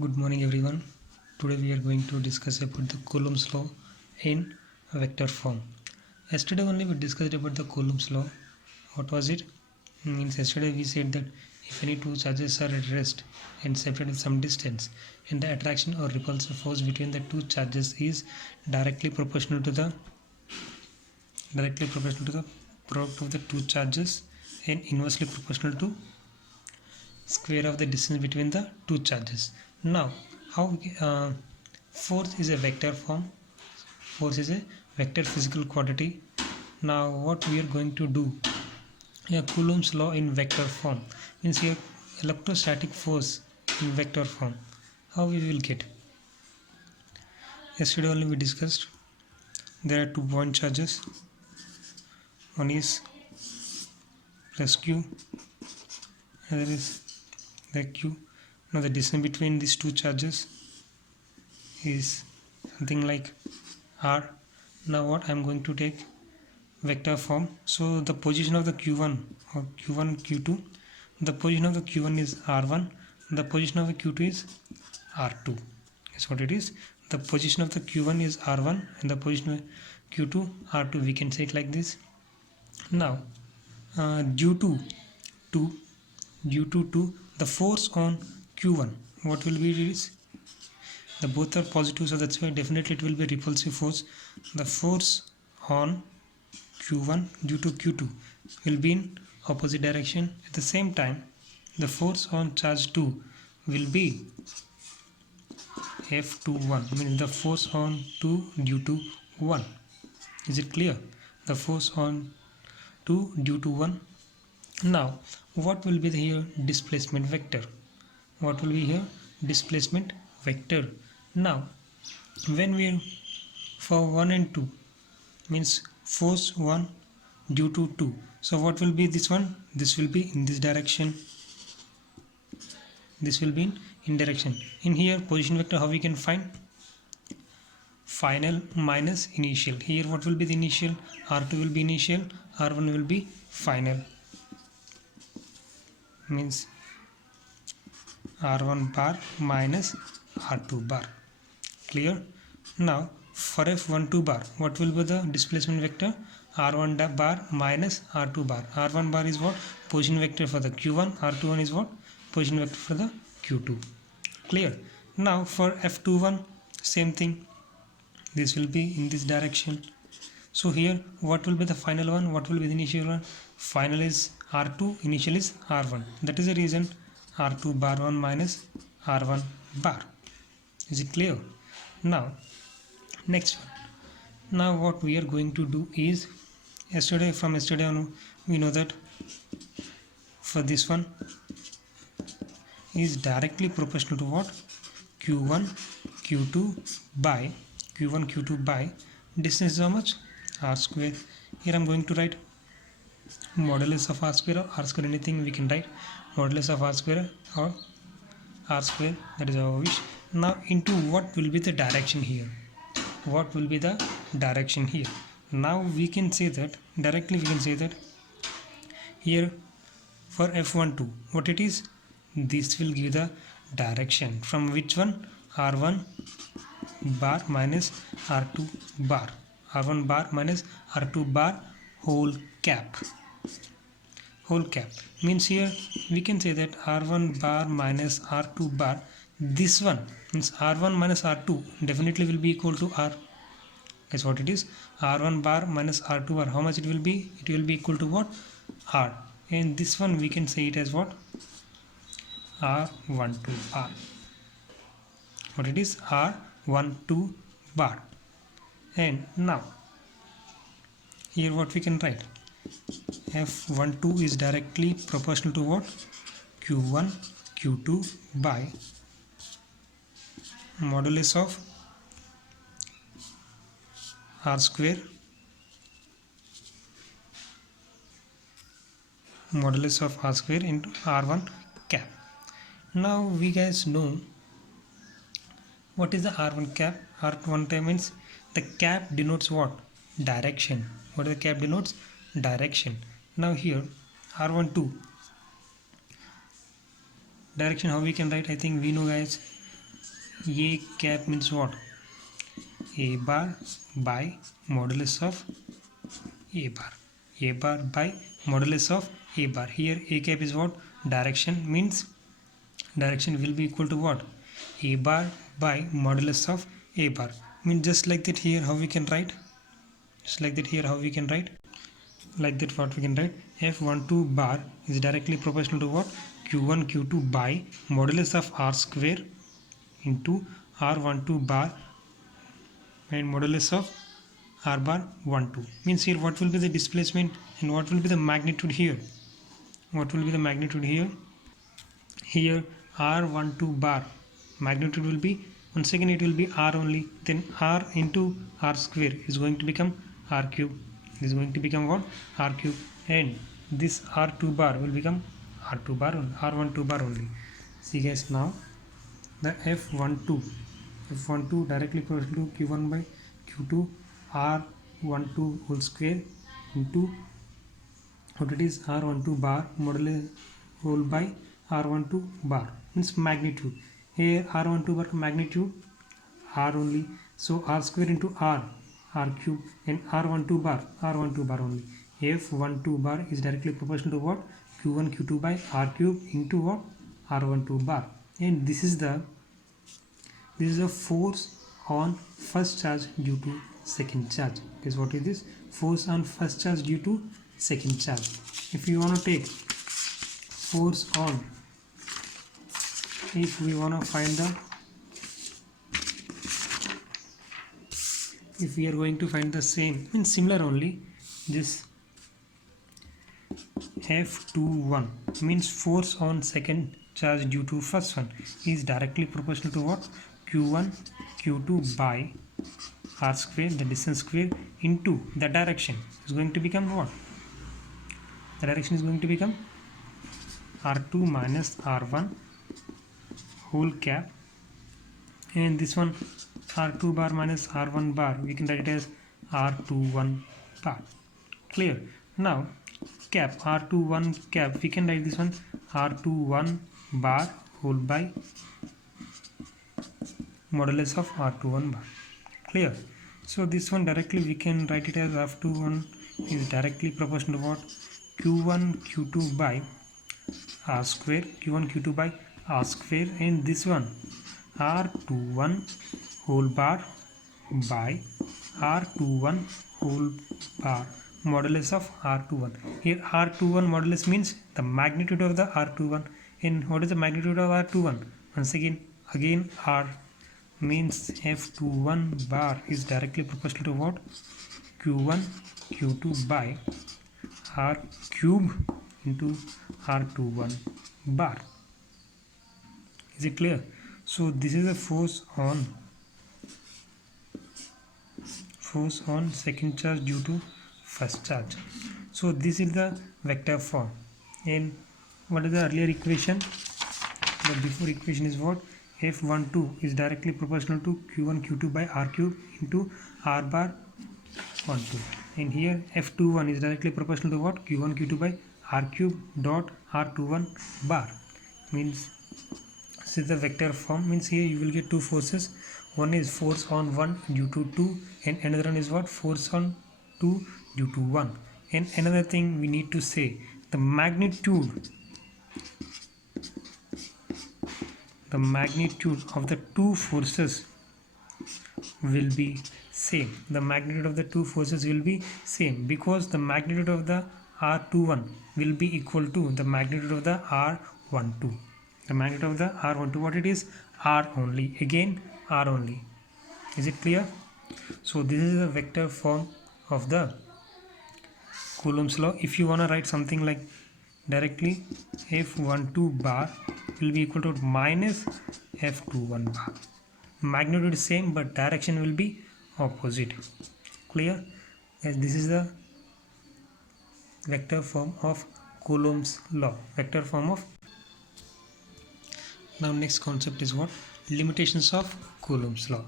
Good morning everyone. Today we are going to discuss about the Coulomb's law in vector form. Yesterday only we discussed about the Coulomb's law. What was it? Means yesterday we said that if any two charges are at rest and separated some distance, and the attraction or repulsive force between the two charges is directly proportional to the product of the two charges and inversely proportional to square of the distance between the two charges. Now, how force is a vector form. Force is a vector physical quantity. Now, what we are going to do? Coulomb's law in vector form means here electrostatic force in vector form. How we will get? Yesterday only we discussed. There are 2 point charges. One is plus q, another is the q. Now the distance between these two charges is something like r. Now what I am going to take vector form. So the position of the q1 or q1 q2, the position of the q1 is r1, the position of the q2 is r2. That's what it is. The position of the q1 is r1 and the position of q2 r2. We can say it like this. Now due to the force on q1, what will be is the both are positive, so that's why definitely it will be repulsive force. The force on q1 due to q2 will be in opposite direction. At the same time, the force on charge 2 will be F21, means the force on 2 due to 1. Is it clear? The force on 2 due to 1. Now, what will be the here displacement vector? What will be here displacement vector? Now, when we for 1 and 2 means force 1 due to 2. So what will be this one? This will be in this direction. This will be in direction. In here position vector, how we can find? Final minus initial. Here what will be the initial? R2 will be initial, R1 will be final. Means R1 bar minus R2 bar. Clear? Now for F12 bar, what will be the displacement vector? R1 bar minus R2 bar. R1 bar is what? Position vector for the Q1. R21 is what? Position vector for the Q2. Clear? Now for F21, same thing. This will be in this direction. So here what will be the final one? What will be the initial one? Final is R2, initial is R1. That is the reason R2 bar 1 minus R1 bar. Is it clear? Now next one. Now what we are going to do is from yesterday on we know that for this one is directly proportional to what? Q1 Q2 by distance is how much? R square. Here I am going to write modulus of R square or R square, anything we can write modulus of R square or R square, that is our wish. Now into what will be the direction here? What will be the direction here? Now we can say that directly, we can say that here for F12 what it is? This will give the direction from which one? R1 bar minus R2 bar. R1 bar minus R2 bar whole cap. Whole cap means here we can say that R1 bar minus R2 bar. This one means R1 minus R2 definitely will be equal to R. That's what it is. R1 bar minus R2 bar. How much it will be? It will be equal to what? R. And this one we can say it as what? R12 bar. What it is? R12 bar. And now here what we can write? F12 is directly proportional to what? Q1 Q2 by modulus of R square into R1 cap. Now we guys know what is the R1 cap. R1 cap means the cap denotes what? Direction. What is the cap denotes? Direction. Now here R12 direction, how we can write? I think we know guys, A cap means what? A bar by modulus of A bar. A bar by modulus of A bar. Here A cap is what? Direction, means direction will be equal to what? A bar by modulus of A bar. Means just like that here how we can write? Just like that here how we can write? Like that what we can write? F12 bar is directly proportional to what? Q1 Q2 by modulus of R square into R12 bar and modulus of R bar 12. Means here what will be the displacement and what will be the magnitude here? What will be the magnitude here? Here R12 bar magnitude will be, once again it will be R only, then R into R square is going to become R cube. This is going to become what? R cube, and this R2 bar will become R2 bar only, R12 bar only. See guys, now the F12 directly proportional to Q1 by Q2 R12 whole square into what it is, R12 bar modulus whole by R12 bar, means magnitude. Here R12 bar magnitude R only, so R square into R cube, and R12 bar only. F12 bar is directly proportional to what? Q1 Q2 by R cube into what? R12 bar, and this is the force on first charge due to second charge. Guess what is this? Force on first charge due to second charge. If you want to take force on, if we want to find the, if we are going to find the same, means similar only, this F21 means force on second charge due to first one is directly proportional to what? Q1 Q2 by R square, the distance square, into the direction is going to become what? The direction is going to become R2 minus R1 whole cap, and this one R2 bar minus R1 bar, we can write it as R21 bar. Clear? Now cap, R21 cap, we can write this one R21 bar whole by modulus of R21 bar. Clear? So this one directly we can write it as F21 is directly proportional to what? Q1 Q2 by R square, Q1 Q2 by R square, and this one R21 whole bar by R21 whole bar modulus of R21. Here R21 modulus means the magnitude of the R21, and what is the magnitude of R21? Once again R means F21 bar is directly proportional to what? Q1 Q2 by R cube into R21 bar. Is it clear? So this is the force on second charge due to first charge. So this is the vector form. And what is the earlier equation? The before equation is what? F12 is directly proportional to Q1 Q2 by R cube into R bar 12. And here F21 is directly proportional to what? Q1 Q2 by R cube dot R21 bar. Means this is the vector form. Means here you will get two forces. One is force on 1 due to 2, and another one is what? Force on 2 due to 1. And another thing we need to say, the magnitude of the two forces will be same. The magnitude of the two forces will be same because the magnitude of the R21 will be equal to the magnitude of the R12. The magnitude of the R12, what it is? R only. Again R only. Is it clear? So this is the vector form of the Coulomb's law. If you want to write something like directly, F12 bar will be equal to minus F21 bar. Magnitude is same but direction will be opposite. Clear? As this is the vector form of Coulomb's law. Vector form of. Now next concept is what? Limitations of Coulomb's law.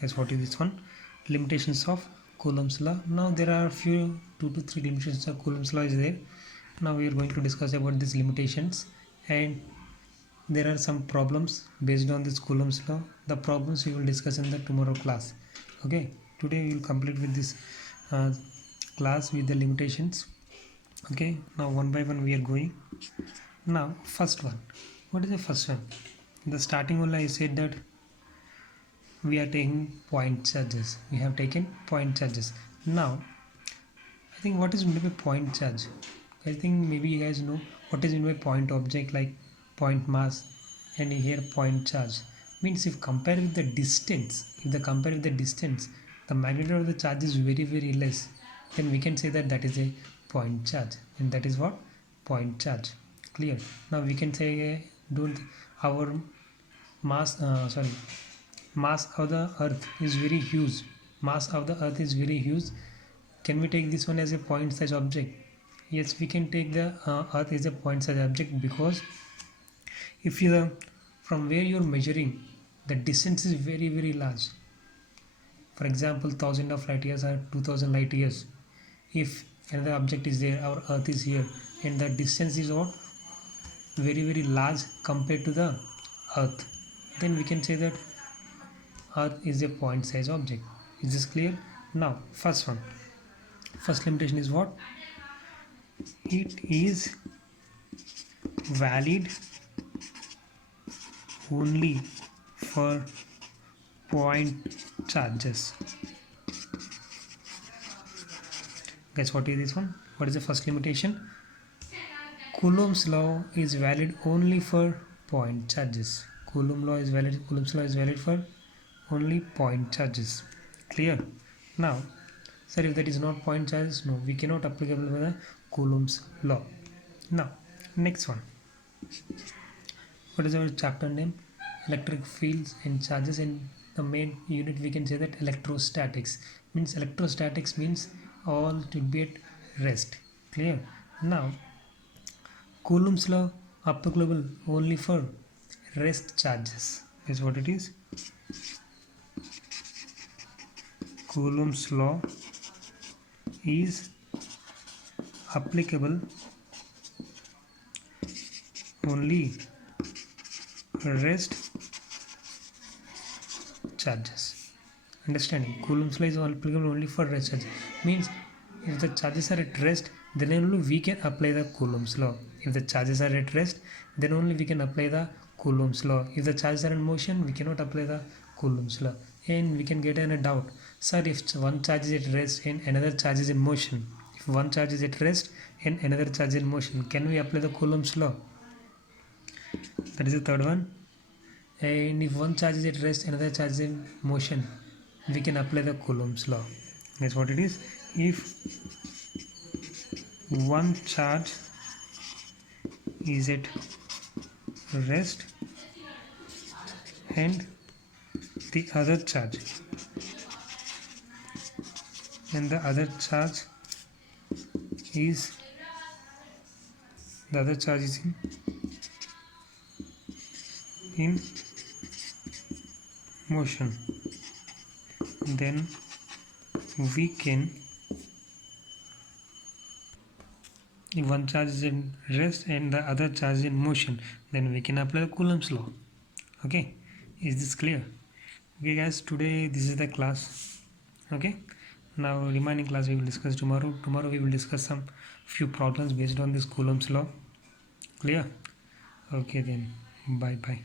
As what is this one? Limitations of Coulomb's law. Now there are a few 2 to 3 limitations of Coulomb's law is there. Now we are going to discuss about these limitations, and there are some problems based on this Coulomb's law. The problems we will discuss in the tomorrow class. Okay, today we will complete with this uh, class with the limitations. Okay, now one by one we are going. Now first one, what is the first one? In the starting only I said that we are taking point charges. We have taken point charges. Now I think what is meant by point charge? I think maybe you guys know what is meant by point object, like point mass, and here point charge. Means if compare with the distance, the magnitude of the charge is very less, then we can say that that is a point charge, and that is what point charge. Clear? Now we can say don't our mass of the earth is very huge. Mass of the earth is very huge. Can we take this one as a point size object? Yes, we can take the earth as a point size object, because if you from where you're measuring, the distance is very large. For example, 1000 of light years or 2000 light years. If another object is there, our earth is here, and the distance is what very large compared to the earth, then we can say that earth is a point size object. Is this clear? Now first limitation is what? It is valid only for point charges. Guess what is this one? What is the first limitation? Coulomb's law is valid only for point charges. Coulomb's law is valid for only point charges. Clear? Now, sir, if that is not point charges, no, we cannot applicable with the Coulomb's law. Now, next one. What is our chapter name? Electric fields and charges. In the main unit we can say that electrostatics. Electrostatics means all to be at rest. Clear? Now Coulomb's law applicable only for rest charges. Is what it is. Coulomb's law is applicable only rest charges. Understanding? Coulomb's law is applicable only for rest charges. Means if the charges are at rest, then only we can apply the Coulomb's law. If the charges are at rest, then only we can apply the Coulomb's law. If the charges are in motion, we cannot apply the Coulomb's law. And we can get in a doubt, sir, if one charge is at rest and another charge is in motion, if one charge is at rest and another charge is in motion, can we apply the Coulomb's law? That is the third one. And if one charge is at rest, another charge is in motion, we can apply the Coulomb's law. That's what it is. If one charge is at rest and the other charge is in motion, then we can, if one charge is in rest and the other charge is in motion, then we can apply the Coulomb's law. Okay, is this clear? Okay guys, today this is the class. Okay, now remaining class we will discuss tomorrow. Tomorrow we will discuss some few problems based on this Coulomb's law. Clear? Okay then, bye.